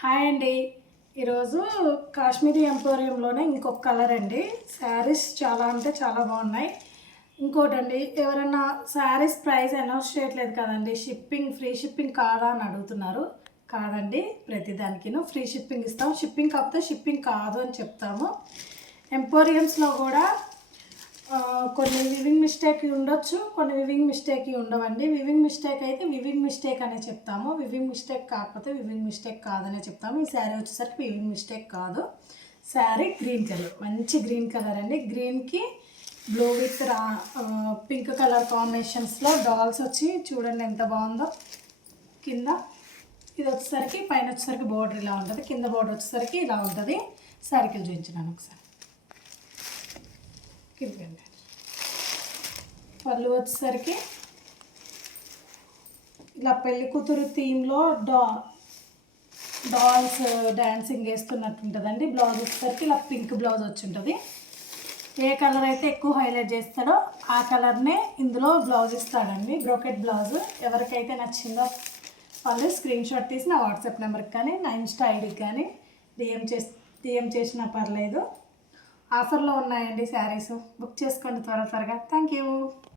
Hi అండి. ఈరోజు కాశ్మీరీ ఎంపోరియంలోనే ఇంకొక కలర్ అండి. శారీస్ చాలా అంటే చాలా బాగున్నాయి. ఇంకోటండి, ఎవరైనా శారీస్ ప్రైస్ అనౌన్స్ చేయట్లేదు కదండి, ఫ్రీ షిప్పింగ్ కాదా అని అడుగుతున్నారు. కాదండి, ప్రతిదానికిను ఫ్రీ షిప్పింగ్ ఇస్తాం. షిప్పింగ్ కాకపోతే షిప్పింగ్ కాదు అని చెప్తాము. ఎంపోరియంస్లో కూడా కొన్ని వివింగ్ మిస్టేక్ ఉండొచ్చు, కొన్ని వివింగ్ మిస్టేక్ ఉండవండి. వివింగ్ మిస్టేక్ అయితే వివింగ్ మిస్టేక్ అనే చెప్తాము. వివింగ్ మిస్టేక్ కాకపోతే వివింగ్ మిస్టేక్ కాదనే చెప్తాము. ఈ శారీ వచ్చేసరికి వివింగ్ మిస్టేక్ కాదు. శారీ గ్రీన్ కలర్, మంచి గ్రీన్ కలర్ అండి. గ్రీన్కి బ్లూ విత్ పింక్ కలర్ కాంబినేషన్స్లో డాల్స్ వచ్చి చూడండి ఎంత బాగుందో. కింద ఇది వచ్చేసరికి, పైన వచ్చేసరికి బోర్డర్ ఇలా ఉంటుంది, కింద బోర్డర్ వచ్చేసరికి ఇలా ఉంటుంది. శారీకి చూపించినాను ఒకసారి. కింద పళ్ళు వచ్చేసరికి ఇలా పెళ్లి కూతురు థీమ్లో డాల్స్ డ్యాన్సింగ్ వేస్తున్నట్టు ఉంటుందండి. బ్లౌజ్ వచ్చేసరికి ఇలా పింక్ బ్లౌజ్ వచ్చి ఉంటుంది. ఏ కలర్ అయితే ఎక్కువ హైలైట్ చేస్తాడో ఆ కలర్నే ఇందులో బ్లౌజ్ ఇస్తాడండి, బ్రోకెట్ బ్లౌజ్. ఎవరికైతే నచ్చిందో వాళ్ళు స్క్రీన్ షాట్ తీసి నా వాట్సాప్ నెంబర్కి కానీ నా ఇన్స్టా ఐడికి కానీ డిఎం చేసినా పర్లేదు. ఆఫర్లో ఉన్నాయండి శారీస్, బుక్ చేసుకోండి త్వరగా. Thank you.